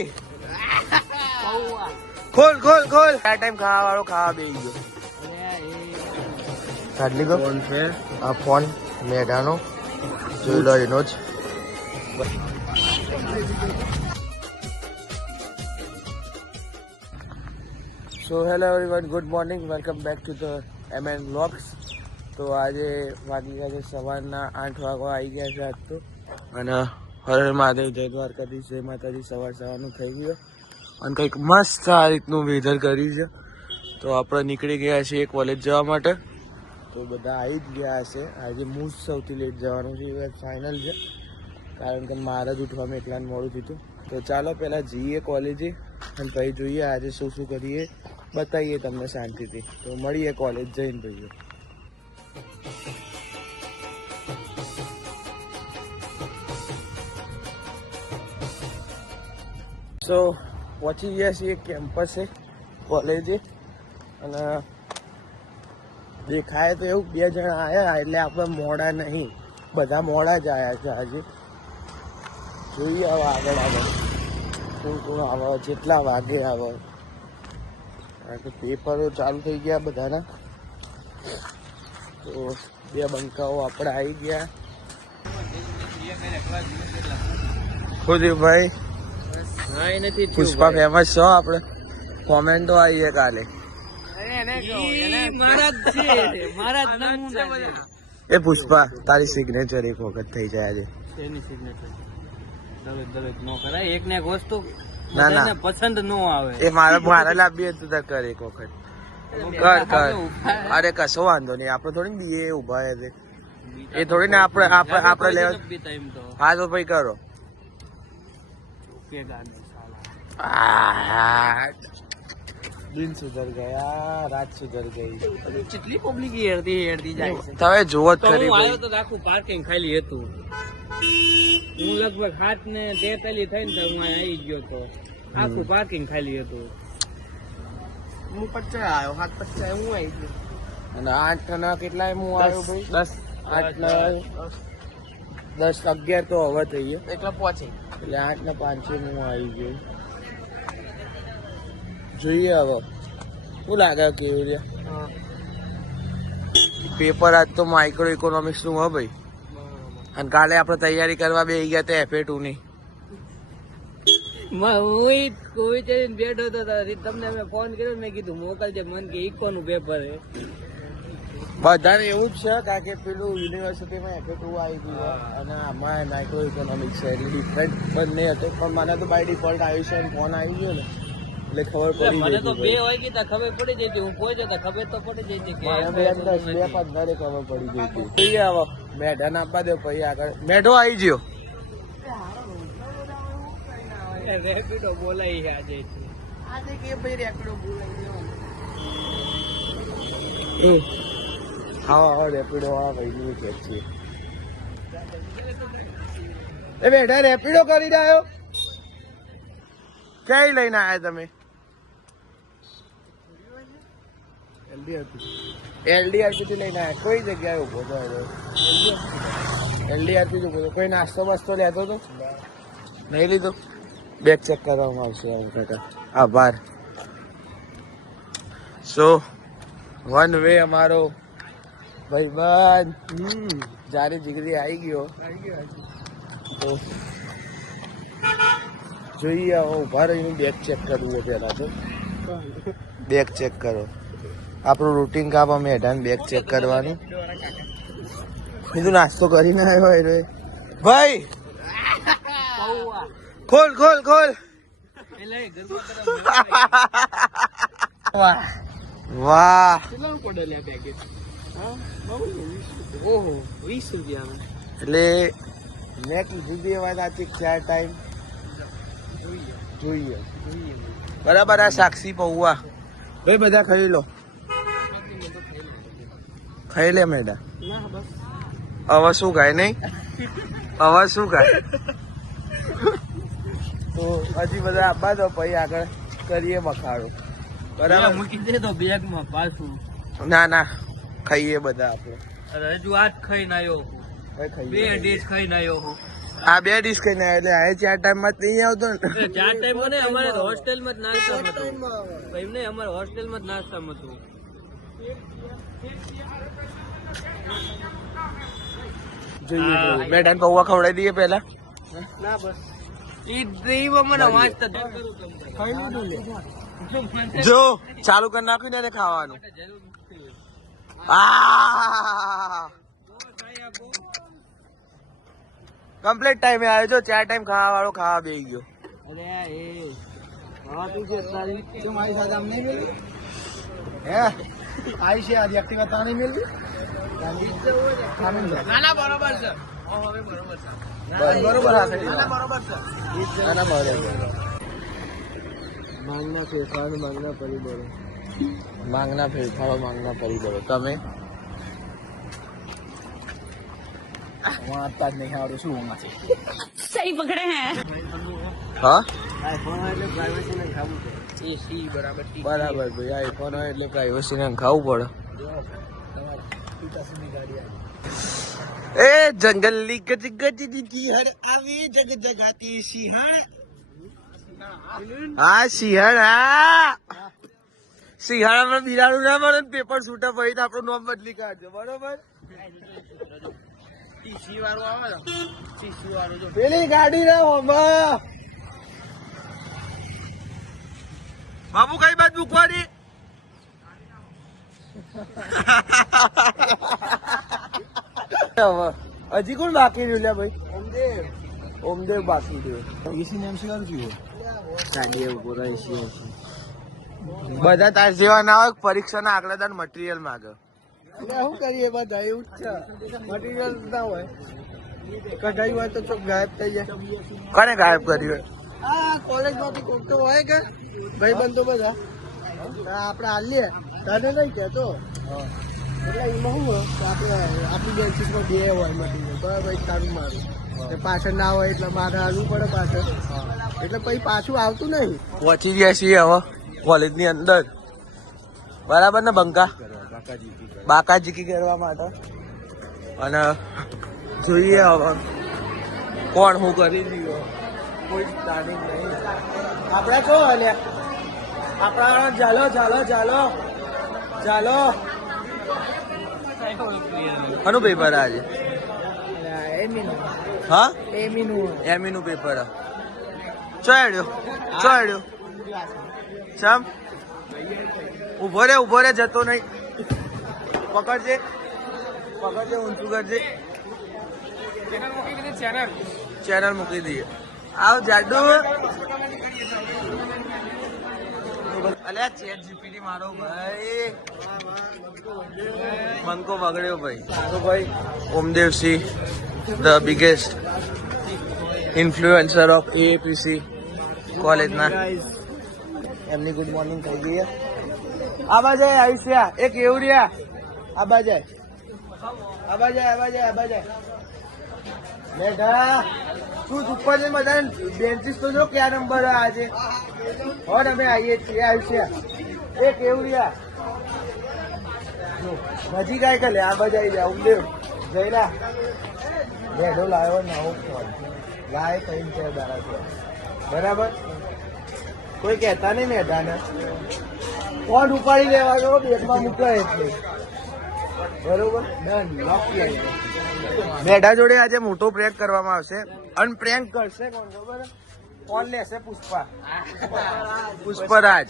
ભાઈ ખોલ ખોલ ખોલ. આ ટાઈમ ખાવા વાળો ખાવા બે ગયો. કાઢલી ગયો ફોન છે. આ ફોન મેઘાનો જોઈ લો એનો જ. So hello everyone good morning welcome back to the M N blogs તો આજે વાગી ગયા છે સવારના આઠ વાગવા આવી ગયા છે આજ તો. અને હર મહાદેવ, જય દ્વારકાધીશ, જય માતાજી, સવાર સવારનું થઈ ગયું. અને કંઈક મસ્ત આ રીતનું વેધર કર્યું છે. તો આપણે નીકળી ગયા છીએ કોલેજ જવા માટે. તો બધા આવી જ ગયા હશે. આજે હું સૌથી લેટ જવાનું છે, એ ફાઇનલ છે. કારણ કે મારા જ ઉઠવામાં એટલા મોડું થયું તો ચાલો પહેલાં જઈએ કોલેજે અને પછી જોઈએ આજે શું શું કરીએ. બતાવીએ તમને શાંતિથી. તો મળીએ કોલેજ જઈને ભાઈએ સો પહોંચી ગયા છીએ કેમ્પસે કોલેજે અને દેખાય તો એવું, બે જણા આવ્યા એટલે આપણે મોડા નહીં. બધા મોડા જ આવ્યા છે આજે. જોઈએ હવે આગળ આગળ. કોણ કોણ આવે, જેટલા વાગે આવે. કારણ કે પેપરો ચાલુ થઈ ગયા બધાના. તો બે બંકાઓ આપણે આવી ગયા. ખુદીભાઈ પુષ્પા ફેમસ છો આપણે કોમેન્ટો આવી છે કાલે. એ પુષ્પા તારી સિગ્નેચર એક વખત થઈ જાય આજે. એક ને એક વસ્તુ ના, ના. પસંદ ન આવે. એ મારે મારે લાવવી હતું તો કર એક વખત. કર કર. અરે કશો વાંધો નહીં. આપણે થોડી ને બીએ ઊભા છે. એ થોડી ને આપણે આપણે આપણે લેવા હા તો ભાઈ કરો. આ, દિન સુધર ગયા રાત સુધર ગઈ. કેટલી પબ્લિક હેડતી હેડતી જાય છે. તમે જુઓ જ તો હું આવ્યો તો આખું પાર્કિંગ ખાલી હતું. હું લગભગ હાથ ને તેતાલીસ થઈને તો હું આવી ગયો તો. આખું પાર્કિંગ ખાલી હતું. હું પચાસ આવ્યો હાથ પચાસ હું આવી ગયો. અને આઠ ના કેટલા હું આવ્યો ભાઈ? દસ. આઠ ના દસ અગિયાર તો હવે થઈ ગયો. એટલે પહોંચી. એટલે આઠ ને પાંચે હું આવી ગયો. જોઈએ હવે. શું લાગે કેવી રીતે? પેપર આજ તો માઇક્રો ઇકોનોમિક્સનું હોય ભાઈ. અને કાલે આપણે તૈયારી કરવા બે ગયા તો એફએ ટુ ની. હું કોઈ ચડીને બેઠો હતો તમને મેં ફોન કર્યો મેં કીધું મોકલજે મન કે ઇકો નું પેપર હે બધાને એવું જ છે કારણ કે પેલું યુનિવર્સિટીમાં એફએ ટુ આવી ગયું અને આમાં માઇક્રો ઇકોનોમિક્સ છે એટલે ડિફરન્ટ બંને હતો પણ મને તો બાય ડિફોલ્ટ આવ્યું છે અને ફોન આવી ગયો ને એટલે ખબર પડી મને તો બે હોય ગઈ ખબર પડી જઈ હતી હું કોઈ જતા ખબર તો પડી જઈ હતી કે મને બે દસ બે પંદરે ખબર પડી ગઈ હતી. જોઈએ હવે મેઢાને આપવા દો પછી આગળ. મેઢો આવી ગયો. રેપિડો બોલાઈ આજે આજે કે ભાઈ રેપિડો બોલાવી હા હા, રેપિડો, હા, ભાઈ, ની છે એ બેઠા રેપિડો કરી રહ્યો ક્યાંય લઈને આવ્યા તમે? એલડીઆરપી થી લઈને આવ્યા કોઈ જગ્યાએ ઊભો તો એલડીઆરપી ઊભો તો કોઈ નાસ્તો બાસ્તો લેતો તો? નહીં લીધો? બેગ ચેક કરવામાં આવશે આ વખતે આભાર. સો વન વે અમારો ભાઈબંધ હમ જ્યારે જીગરી આવી ગયો. તો જોઈએ હવે રહી રહીને બેગ ચેક કરવું હોય પહેલાં તો. બેગ ચેક કરો. આપણું રૂટીન કામ અમે હેઠાને બેગ ચેક કરવાનું. બીજું નાસ્તો કરીને આવ્યો હોય રે ભાઈ! ખોલ ખોલ ખોલ. વાહ વાહ. કેટલા પડે લે પેકેજ ઓહો વીસ રૂપિયા એટલે મેં કીધું બે વાત સાચી ચાર ટાઈમ જોઈએ. બરાબર આ સાક્ષી પૌવા. ભાઈ બધા ખાઈ લો. ખાઈ લે મેડા હવે શું ખાય નહીં? હવે શું ખાય? તો હજી બધા આપવા દો પછી આગળ કરીએ બખાડો. બરાબર? બરાબર મૂકી દે તો બેગમાં પાછું. ના ના. ખાઈએ બધા આપણે. અરે હજુ આજ ખાઈને આવ્યો બે ખાઈએ. ડીશ ખાઈને આવ્યો હું. આ બે ડીશ ખાઈને આવ્યો એટલે આ ચાર ટાઈમમાં નહીં આવતો ને. ચાર ટાઈમ મને અમારે હોસ્ટેલમાં જ નાસ્તા હતું. એમને અમારે હોસ્ટેલમાં જ નાસ્તામાં હતું. જોઈએ. મેઢાને પૌવા ખવડાવી દઈએ પેલા ના બસ. જો ચાલુ કરી નાખ્યું ને ખાવાનું. કમ્પ્લીટ ટાઈમે આવ્યો છો ચાર ટાઈમ ખાવા વાળો ખાવા બે ગયો માંગના છે માંગના પરિબળો. માંગના ફેરફારો માંગના પરિબળો તમે વાંચતા જ નહીં આવડે શું ઊંઘમાંથી સહી પકડે હે હા બરાબર ભાઈ આઈફોન હોય એટલે પ્રાઇવસી ને ખાવું પડે એ જંગલની ગજ ગજ દીધી હર આવી જગ જગાતી સિંહણ હા સિંહણ હા સિંહાળામાં બિરાડું ના મળે પેપર છૂટા તો આપણું નામ બદલી કાઢજો બરોબર? પેલી ગાડી ના હોમાં બાબુ કઈ બાજુ મૂકવાની? હજી કોણ બાકી રહ્યું? લે ભાઈ. ઓમદેવ. ઓમદેવ બાકી રહ્યું. એસી ને શું વાળું થયું. ગાડી એસી રહી બધા તાર જેવા ના હોય પરીક્ષાના આંકડાદાર મટીરિયલ માંગે એટલે શું કરીએ બધા? એવું જ છે. મટીરિયલ ના હોય. કઢાઈ હોય તો ચોક ગાયબ થઈ જાય. કોને ગાયબ કર્યું હા કોલેજમાંથી કોક તો હોય કે ભાઈ બંધો. બધા આપણે હાલીએ. તને નહીં કહેતો. એટલે એમાં શું હોય? આપણે આપણી બેન્ચીસમાં બે હોય મટીરિયલ બરાબર તારું મારું. ને પાછળ ના હોય એટલે મારે આવવું પડે પાછળ. એટલે પછી પાછું આવતું નહીં. પહોંચી ગયા છીએ હવે. કોલેજની અંદર. બરાબર ને બંકા? બાકાજીકી કરવા માટે. અને જોઈએ હવે કોણ હું કરી રહ્યો. કોઈ પ્લાનિંગ નહીં. આપણે કહો અલ્યા આપણા ચાલો ચાલો ચાલો ચાલો કનું પેપર આજે. હા? એમીનું. પેપરનું પેપર ચોડ્યો ચોડ્યો ચમ. ઊભો રે ઊભો રે જતો નહીં. પકડજે. પકડજે ઊંચું કરજે. ચેનલ મૂકી દઈએ આવ જાડુ. અલ્યા ચેટ જીપીટી મારો ભાઈ. બંકો બગડ્યો ભાઈ. તો ભાઈ Omdevsinh the biggest influencer of AAPC કોલેજના એમની ગુડ મોર્નિંગ થઈ ગઈ આબા જાય આયુષ્યા. એક એવું રહ્યા જાય. બાજુ જાય આ જાય આય, જાય. બાજુ આય, આ બાજુ આય. બેઠા શું ઉપર જઈને બધા બેન્ચીસ તો જો કયા નંબર આજે. હોટ અમે આવીએ છીએ આયુષ્યા. એક એવું રહ્યા નજીક આય કલે આ બાજુ આવી જા ઉમદેવ જયલા બેઠો લાવ્યો નવો ફોન. લાય કઈ છે બરાબર? કોઈ કહેતા નહીં મેઢાને ફોન ઉપાડી લેવા ગયો, બેગમાં મૂકવા એટલે. બરોબર? મેઢા જોડે આજે મોટો પ્રેન્ક કરવામાં આવશે. અને કરશે કોણ, ખબર? કોણ લેશે પુષ્પા? પુષ્પરાજ.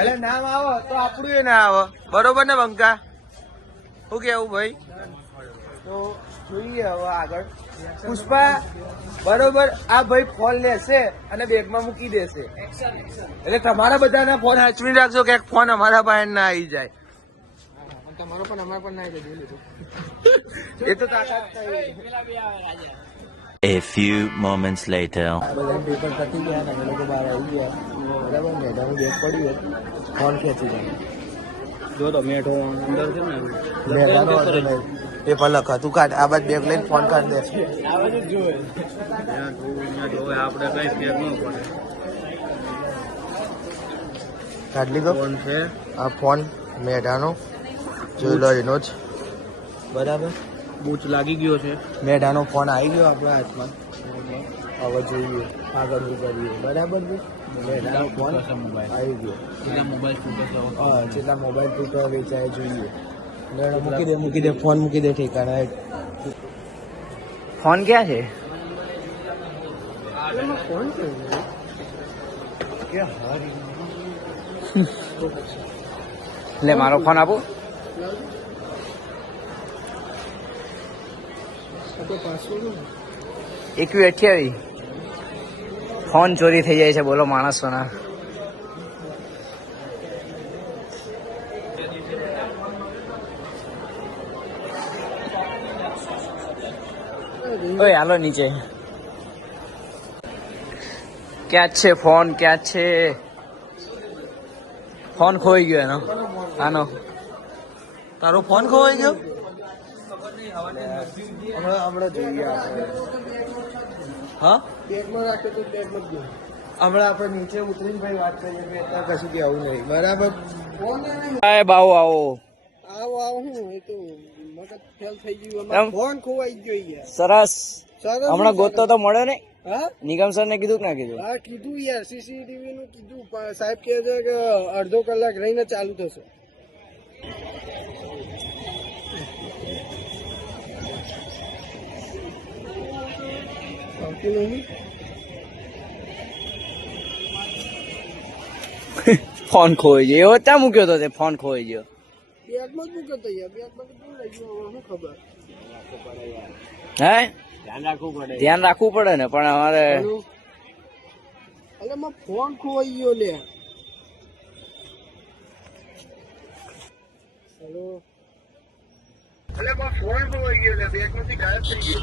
એટલે નામ આવો, તો આપણું એ ના આવો. બરોબર ને, બંકા? શું કેવું ભાઈ? તો જોઈએ હવે આગળ. પુષ્પા બરોબર આ ભાઈ ફોન લેશે અને બેગમાં મૂકી દેશે. એટલે તમારા બધાના ફોન હાચવી રાખજો કે ફોન અમારા પાસે ના આવી જાય. તમારો પણ અમારે પણ ના જોઈ લીધું એ તો તાકાત A few moments later. બધા પેપર પતી ગયા ને લોકો બહાર આવી ગયા. બરાબર મેદાનું બેગ પડ્યું ફોન ખેંચી જાય જો તો મેઠો અંદર છે ને પેપર લખ. તું કાઢ. આ બાદ બેગ લઈને ફોન કાઢ દે. કાઢ લીધો આ ફોન મેઢાનો. જોઈ લો એનો જ. બરાબર. બૂચ લાગી ગયો છે. મેઢાનો ફોન આવી ગયો આપણા હાથમાં. હવે જોઈએ. આગળ શું કરીએ બરાબર છે? મેઢાનો ફોન આવી ગયો કેટલા મોબાઈલ તૂટે હા જેટલા મોબાઈલ તૂટે વેચાય જોઈએ. મૂકી દે ફોન મૂકી દે ઠેકાણા. ફોન ક્યાં છે? ફોન લે, મારો ફોન આપો. એકવી અઠ્યાવી ફોન ચોરી થઈ જાય છે, બોલો માણસોના. ઓય હાલો નીચે. ક્યાં છે ફોન ક્યાં છે? ફોન ખોઈ ગયો એનો. આનો. તારો ફોન ખોવાઈ ગયો? હમણાં આપણે. નીચે ઉતરીને ભાઈ વાત કરીએ કે કશું કેવું નહીં. બરાબર? આવો આવો. આવો આવો હું એ તો ખોવાઈ સરસ. હમણાં ગોતતો તો મળ્યો ને હા? નિગમ સર ને કીધું કે ના કીધું? હા કીધું યાર સીસીટીવી નું કીધું. સાહેબ કહે છે કે અડધો કલાક રહીને ચાલુ થશે. આવતું નહીં? ફોન ખોઈ ગયો. એવો ત્યાં મૂક્યો તો તે ફોન ખોઈ ગયો? બેગમાં જ મૂક્યો યાર? બેગમાં કેટલું લઈ શું ખબર? હે? ધ્યાન રાખવું પડે. ધ્યાન રાખવું પડે ને પણ અમારે એટલે માં ફોન ખોવાઈ ગયો લે. હેલો? અલે માં ફોન ખોવાઈ ગયો લે. બેગમાંથી ગાયબ થઈ ગયો.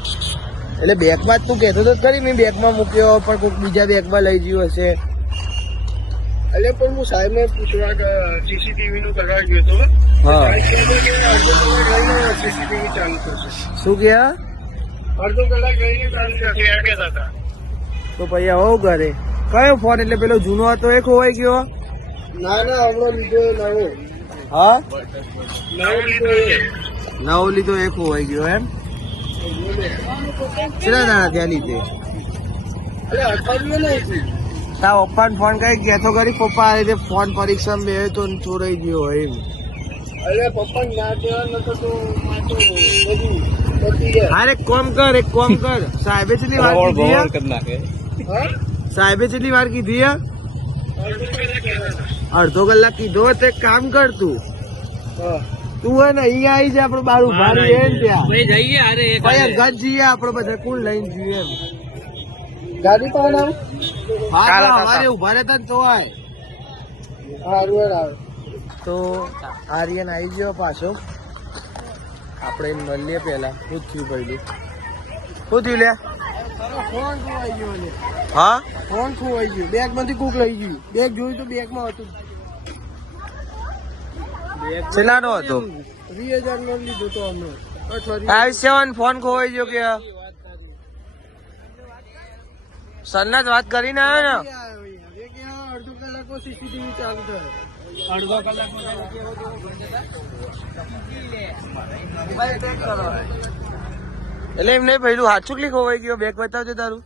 એટલે બેગમાં જ તું કહેતો તો ખરી મેં બેગમાં મૂક્યો પણ કોઈક બીજા બેગમાં લઈ ગયું હશે. અલે પણ હું સાહેબ ને પૂછવા સીસીટીવી નું કરવા ગયો હતો હા. શું કે અડધો કલાક રહીને ચાલુ થશે એમ કહેતા હતા. તો પછી આવું કરે કયો ફોન એટલે પેલો જૂનો હતો એ ખોવાઈ ગયો? ના ના હમણાં લીધો નવો. હા? નવો લીધો નવો લીધો એ ખોવાઈ ગયો એમ? કેટલા દાડા ત્યાં લીધે? અલે અઠવાડિયું નહીં થયું. તા પપ્પાને ફોન કરી કહેતો કરી પપ્પા આ રીતે ફોન પરીક્ષા બે તો ચોરાઈ ગયો હોય એમ. અલે પપ્પા ના તો બધું કોમ કર એક કોમ કર. સાહેબે કેટલી વાર કીધી સાહેબે કેટલી વાર કીધી અડધો કલાક કીધો તે એક કામ કર તું. તું હે ને અહીંયા આવી જાય આપણે બારું ભાડું ને ત્યાં. ભાઈ જઈએ અરે ભાઈ ગજ જઈએ આપણે બધા કુલ લઈને જઈએ એમ. ગાડી પણ આવ હા અમારે ઊભા રહેતા જોવાય તો હારું આવે તો આર્યન આવી ગયો પાછો. આપણે મળીએ પહેલા. શું થયું પહેલું. શું થયું લે હા? ફોન ખોવાઈ ગયો બેગમાંથી કોક લઈ ગયું. બેગ જોયું તો બેગમાં હતું? હતો વીસ હજાર નો લીધો તો હમણાં અઠવાડિયું આયુષ્યવાન ફોન ખોવાઈ ગયો કે? સરના વાત કરીને આવ્યો ને? અડધો કલાક સીસીટીવી ચાલુ થાય. અડધો કલાક એટલે એમ નહીં પહેલું હાથ ચૂકલી ખોવાઈ ગયો બેગ બતાવજો તારું.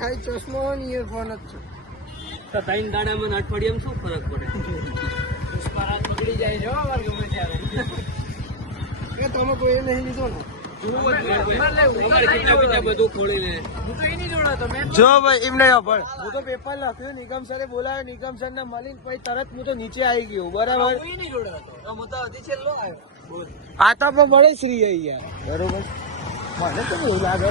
ખાલી ચશ્મો ઇયરફોન જ છે. તો ત્રણ દાડામાં ને અઠવાડિયામાં શું ફરક પડે? બગડી જાય છે હો અમારે ગમે ત્યારે. એ તમે કોઈ એ નહીં લીધો ને. જો ભાઈ એમ નહીં પણ હું તો પેપર લખ્યું નિગમ સરે બોલાવ્યો નિગમ સર ને મળી પછી તરત હું તો નીચે આવી ગયો બરાબર? આ તો આપણે મળે શ્રી અહીંયા બરોબર? મને તો એવું લાગે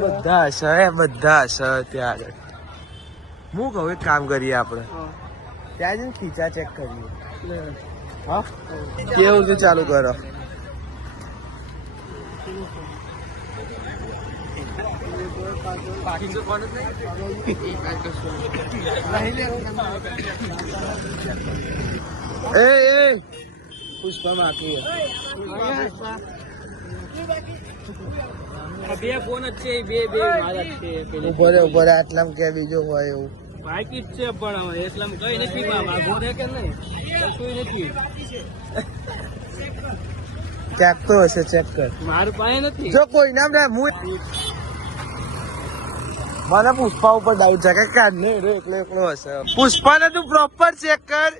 બધા હે, બધા હશે ત્યાં આગળ હું કહું એક કામ કરીએ આપણે. ત્યાં જઈને ખીચા ચેક કરીએ લે. હા કેવું છે ચાલુ કરો નહીં લેવાનું. એ એ પુષ્પા માફી આ બે ફોન જ છે એ બે બે મારા જ છે પેલી ઊભો રે ઊભો રે આટલામાં કે બીજો હોય એવું બાકી જ છે પણ હવે એટલામાં કઈ નથી બાબા ઘોડે કે નહીં કશું નથી. ચેક તો હશે ચેક કર. મારું પાસે નથી. જો કોઈ નામ રે હું મને પુષ્પા ઉપર ડાઉટ છે કે કાન નહીં રે એટલે એકલો હશે. પુષ્પાને તું પ્રોપર ચેક કર.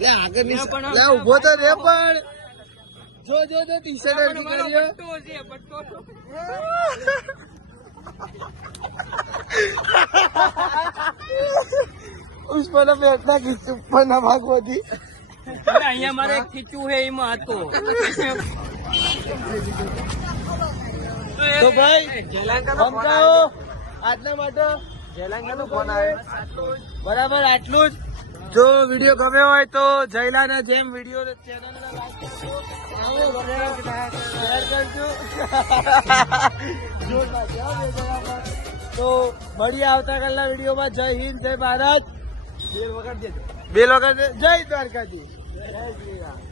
લે આગળની લે ઊભો તો રે પણ. જો જો જો ટી શર્ટ પટ્ટો છે પટ્ટો. પુષ્પાના ખીચ અહીંયા મારે ખીચું છે એમાં હતું. તો ભાઈ સમજાવો? આજના માટે બરાબર આટલું જ. જો વીડિયો ગમ્યો હોય તો જયલાના જેમ વીડિયો તો મળીએ આવતાકાલના વિડીયોમાં. જય હિન્દ જય ભારત. બેલ વગર જય દ્વારકાજી જય શ્રી રામ.